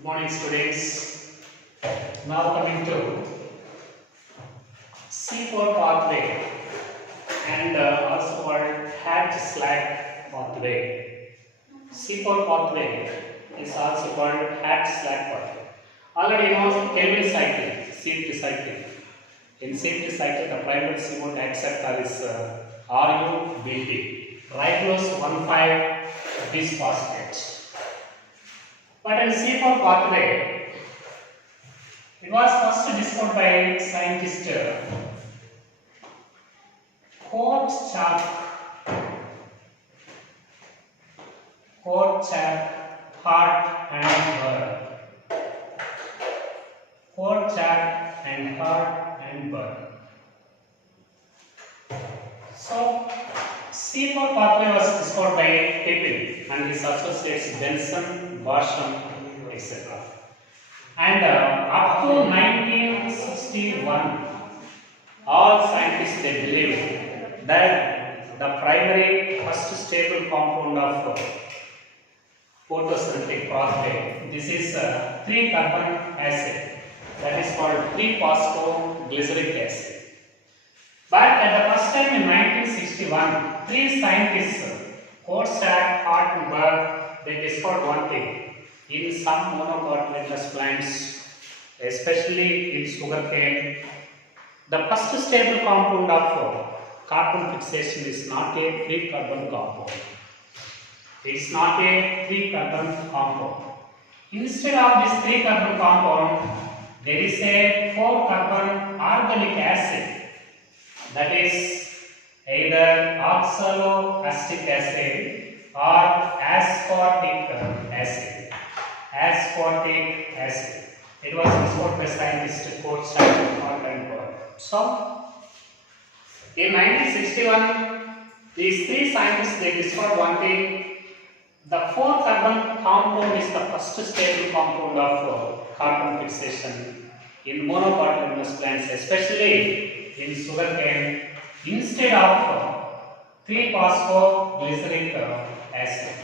Good morning, students. Now coming to C4 pathway and also called hatch slag pathway. C4 pathway is also called hatch slag pathway. Already know Kelvin cycle, C3 cycle. In C3 cycle, the primary C1 acceptor is RUBP, ribose 1,5 bisphosphate. But in C4 pathway, it was first discovered by scientist Kortchak, Hart and Burr. Kortchak and Hart and Burr. So, C4 pathway was discovered by Pippin and his associates Benson, Barsham, etc. And up to 1961, all scientists they believed that the primary first stable compound of photosynthetic pathway, this is 3-carbon acid, that is called 3-phosphoglyceric acid. But at the first time in 1961, three scientists, Kortchak, Hart and Burr, they discovered one thing. In some monocotyledonous plants, especially in sugarcane, the first stable compound of carbon fixation is not a 3-carbon compound. It is not a 3-carbon compound. Instead of this 3-carbon compound, there is a 4-carbon organic acid, that is either oxaloacetic acid or ascorbic acid. Ascorbic acid. It was discovered by scientist Kortchak and Burr. So, in 1961, these three scientists they discovered one thing. The 4-carbon compound is the first stable compound of carbon fixation in monocotyledonous plants, especially in sugarcane, instead of 3-phosphoglyceric acid.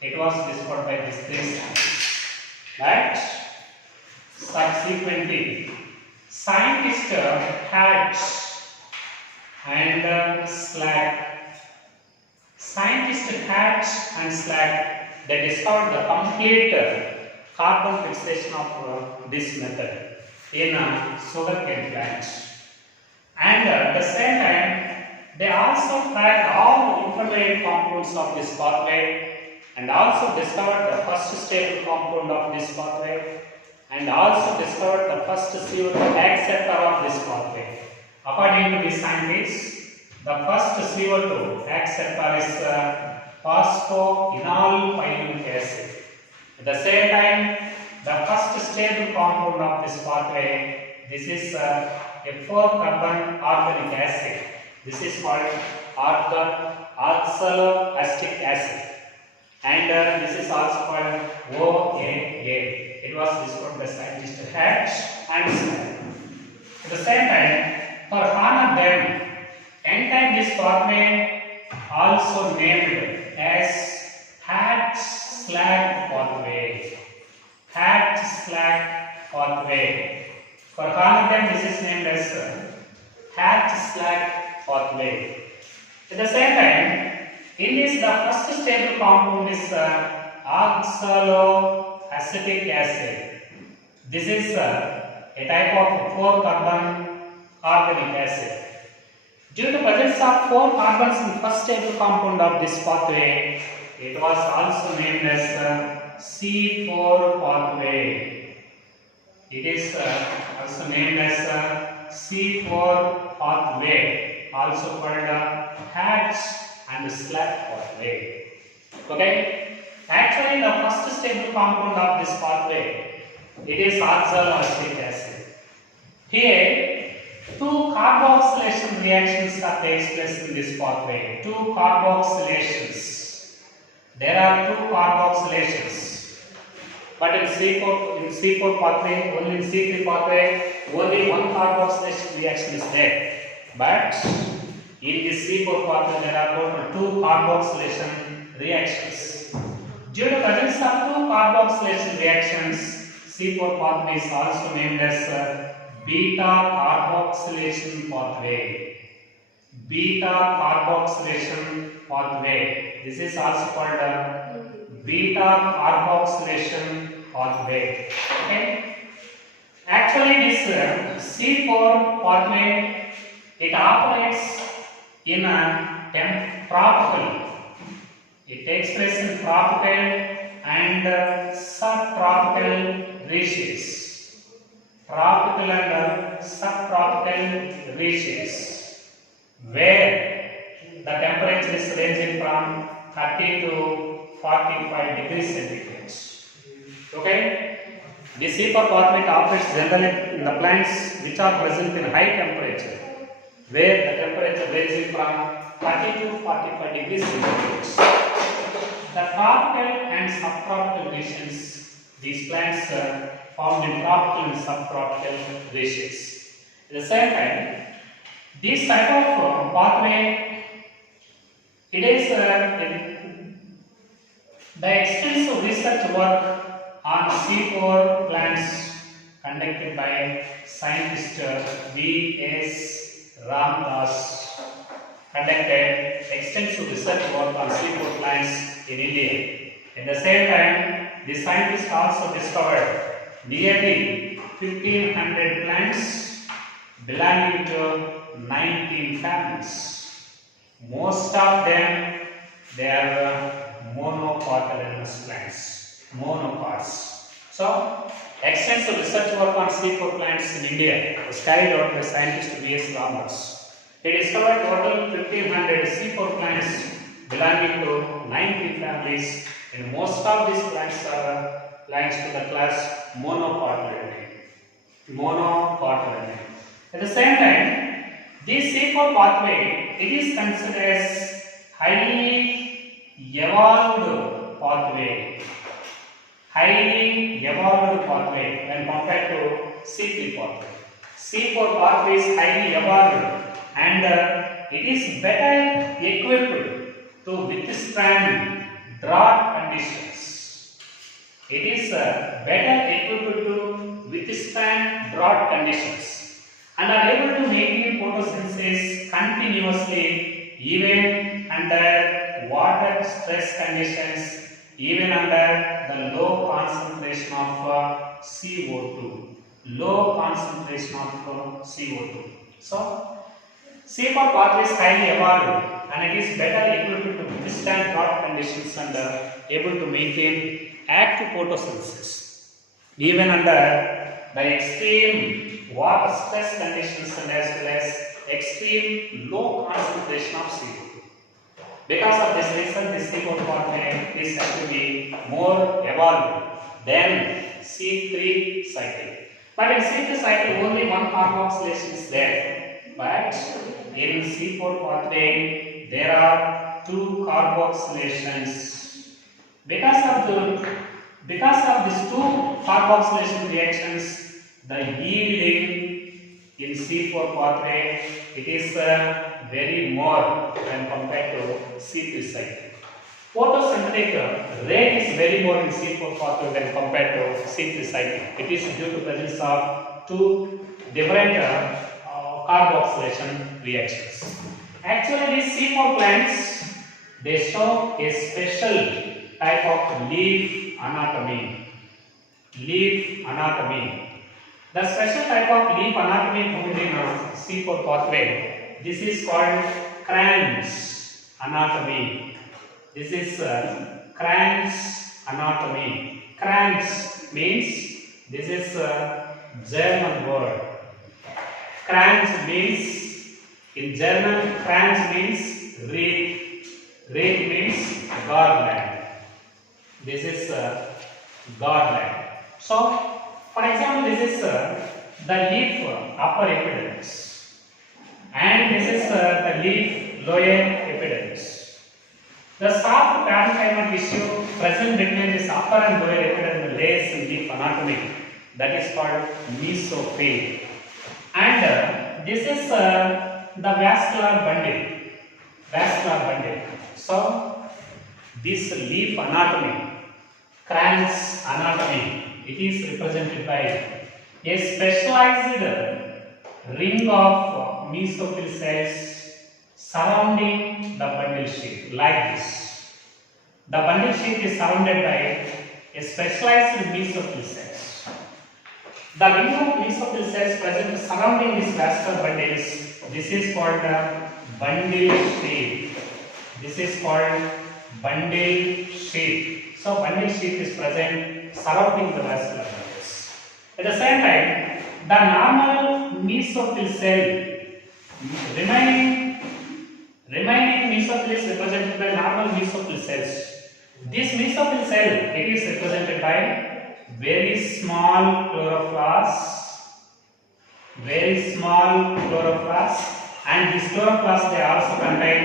It was discovered by these three scientists. But subsequently, scientists Hatch and Slag, they discovered the complete carbon fixation of this method in sugarcane plants. And at the same time, they also tracked all the intermediate compounds of this pathway and also discovered the first stable compound of this pathway and also discovered the first CO2 acceptor of this pathway. According to these scientists, the first CO2 acceptor is phosphoenol pyruvic acid. At the same time, the first stable compound of this pathway, this is a 4-carbon organic acid. This is called oxaloacetic acid. And this is also called OAA. It was discovered by scientist Hatch and Slag. At the same time, for honor them, entire this pathway also named as Hatch Slag pathway. Hatch Slag pathway. For honor them, this is named as Hatch Slag pathway. At the same time, in this, the first stable compound is oxaloacetic acid. This is a type of 4-carbon organic acid. Due to presence of 4 carbons in first stable compound of this pathway, it was also named as C4 pathway. It is also named as C4 pathway, also called Hatch and Slag pathway. Okay? Actually, the first stable compound of this pathway, it is oxaloacetic acid. Here, 2 carboxylation reactions are takes place in this pathway. 2 carboxylations. There are 2 carboxylations. But in C4 pathway, only in C3 pathway, only 1 carboxylation reaction is there. But in this C4 pathway, there are total 2 carboxylation reactions. Due to presence of two carboxylation reactions, C4 pathway is also named as beta carboxylation pathway. Beta carboxylation pathway. This is also called beta carboxylation pathway. Okay. Actually, this C4 pathway, it operates in a tropical. It takes place in tropical and subtropical regions. Tropical and subtropical regions, where the temperature is ranging from 30 to 45 degrees centigrade. Okay? The C4 pathway operates generally in the plants which are present in high temperature, where the temperature ranging from 30 to 45 degrees centigrade. The tropical and subtropical regions, these plants are found in tropical and subtropical regions. At the same time, this type of pathway, it is the extensive research work on C4 plants conducted by scientist V.S. Ramdas conducted extensive research work on C4 plants in India. At the same time, the scientists also discovered nearly 1500 plants belonging to 19 families. Most of them, they are monocotyledonous plants, monocots. So, extensive research work on C4 plants in India was carried out by scientist V.S. Ramdas. He discovered total 1500 C4 plants belonging to 90 families, and most of these plants are belongs to the class monocotyledonous. Monocotyledonous. At the same time, this C4 pathway, it is considered as highly evolved pathway. Highly evolved pathway when compared to C3 pathway. C4 pathway is highly evolved and it is better equipped to withstand drought conditions. It is better equipped to withstand drought conditions and are able to maintain photosynthesis continuously even under water stress conditions, even under the low concentration of CO2. Low concentration of CO2. So, C4 pathway is highly evolved and it is better equipped to withstand drought conditions and able to maintain active photosynthesis even under the extreme water stress conditions and as well as extreme low concentration of CO2. Because of this reason, this C4 pathway is actually more evolved than C3 cycle. But in C3 cycle, only one carboxylation is there. But in C4 pathway, there are two carboxylations. Because of these two carboxylation reactions, the yielding in C4 pathway, it is very more when compared to C3 cycle. Photosynthetic rate is very more in C4 pathway when compared to C3 cycle. It is due to presence of two different carboxylation reactions. Actually, these C4 plants, they show a special type of leaf anatomy. Leaf anatomy. The special type of leaf anatomy found in C4 pathway, this is called Cran's anatomy. This is Cran's anatomy. Cran's means this is a German word. Kranz means, in German, Kranz means wreath. Wreath means garland. This is garland. So, for example, this is the leaf upper epidermis, and this is the leaf lower epidermis. The soft parenchymal tissue present between this upper and lower epidermal layers in leaf anatomy, that is called mesophyll. And this is the vascular bundle. Vascular bundle. So, this leaf anatomy, Kranz anatomy. It is represented by a specialized ring of mesophyll cells surrounding the bundle sheath like this. The bundle sheath is surrounded by a specialized mesophyll cells. The ring of mesophyll cells present surrounding this vascular bundles, this is called the bundle sheath. This is called bundle sheath. So bundle sheath is present surrounding the vascular bundles. At the same time, the normal mesophyll cell remaining mesophyll is represented by normal mesophyll cells. This mesophyll cell, it is represented by very small chloroplasts, and these chloroplasts they also contain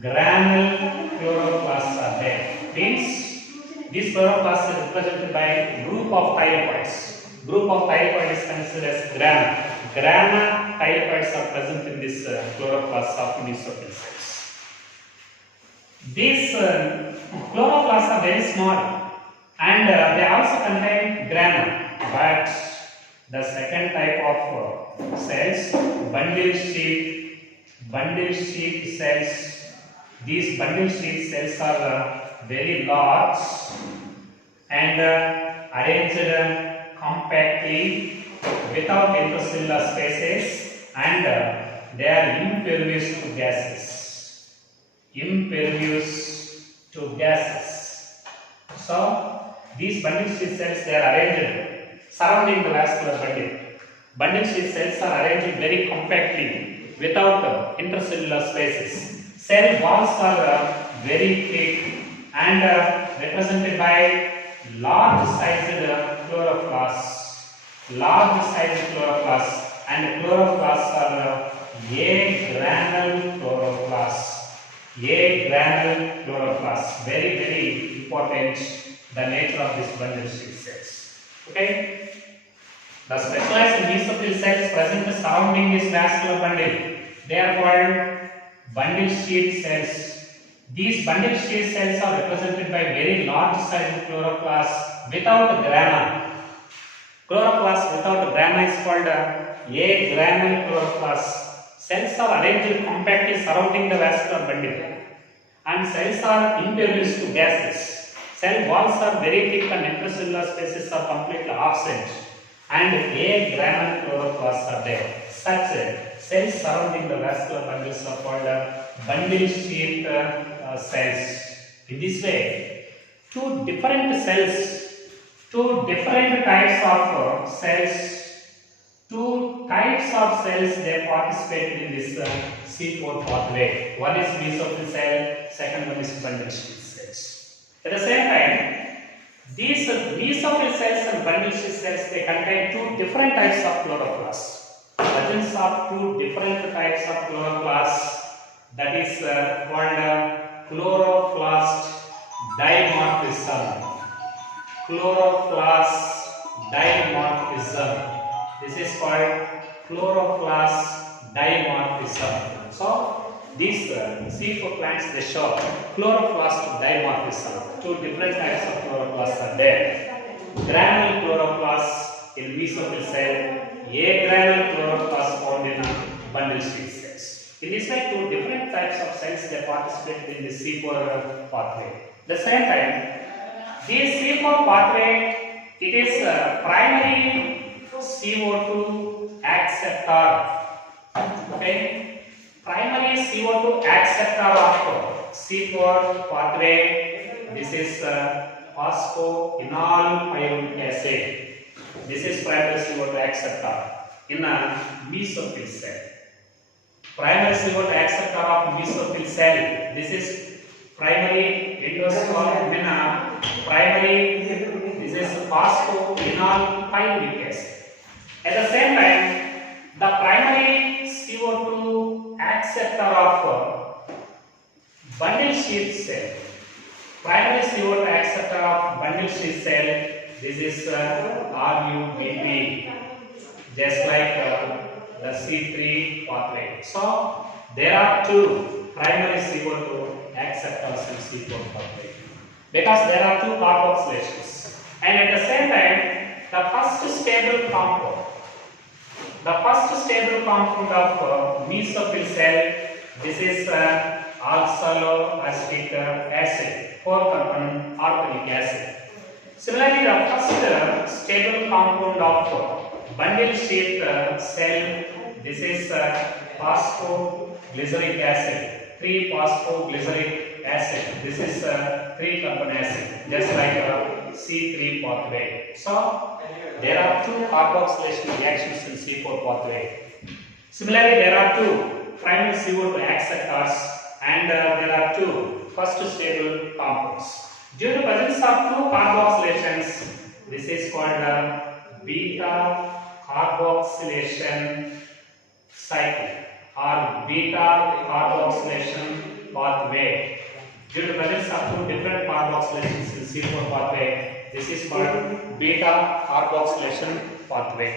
granule chloroplasts are there. Means these chloroplasts are represented by a group of thylakoids. Group of thylakoid is considered as grana. Grana thylakoids are present in this chloroplasts of mesophyll cells. These chloroplasts are very small and they also contain grana, but the second type of cells, bundle sheath cells, these bundle sheath cells are very large and arranged compactly without intercellular spaces, and they are impervious to gases. So these bundle sheath cells they are arranged surrounding the vascular bundle. Bundle sheath cells are arranged very compactly without intercellular spaces. Cell walls are very thick and represented by large sized chloroplasts. And chloroplasts are agranule chloroplasts. Very important, the nature of this bundle sheath cells. Okay. The specialized mesophyll cells present surrounding this vascular bundle, they are called bundle sheath cells. These bundle sheath cells are represented by very large sized chloroplasts without grana. Chloroplasts without grana is called agranule chloroplasts. Cells are arranged compactly surrounding the vascular bundle, and cells are impervious to gases. Cell walls are very thick and intercellular spaces are completely absent, and agranule chloroplasts are there. Such cells surrounding the vascular bundles are called bundle sheath cells. In this way, two different types of cells, they participate in this C4 pathway. One is mesophyll cell, second one is bundle sheath cells. At the same time, these mesophyll cells and bundle sheath cells, they contain two different types of chloroplasts. Presence of two different types of chloroplasts, that is called chloroplast dimorphism. This is called chloroplast dimorphism. So these C4 plants, they show chloroplast dimorphism. Two different types of chloroplasts are there. Granule chloroplasts in mesophyll cell, agranule chloroplasts found in bundle sheath cells. In this way, two different types of cells they participate in the C4 pathway. At the same time, this C4 pathway, it is primary CO2 acceptor. Okay, primary CO2 acceptor of C4 pathway. This is phosphoenol pyruvic acid. This is primary CO2 acceptor in a mesophyll cell. Primary CO2 acceptor of mesophyll cell. This is primary indosol primary. This is phosphoenol pyruvic acid. At the same time, the primary CO2 acceptor of bundle sheath cell. Primary CO2 acceptor of bundle sheath cell. This is RUBP, just like the C3 pathway. So there are two primary CO2 acceptors in C4 pathway. because there are two carboxylations. And at the same time, the first stable compound of mesophyll cell, this is oxaloacetic acid, 4-carbon organic acid. Similarly, the first stable compound of bundle shaped cell, this is phosphoglyceric acid, 3-phosphoglyceric acid. This is 3-carbon acid, just like C3 pathway. So there are two carboxylation reactions in C4 pathway. Similarly, there are two primary CO2 acceptors and there are two first stable compounds. Due to presence of two carboxylations, this is called beta carboxylation cycle or beta carboxylation pathway. Due to presence of two different carboxylations in C4 pathway, this is called beta carboxylation pathway.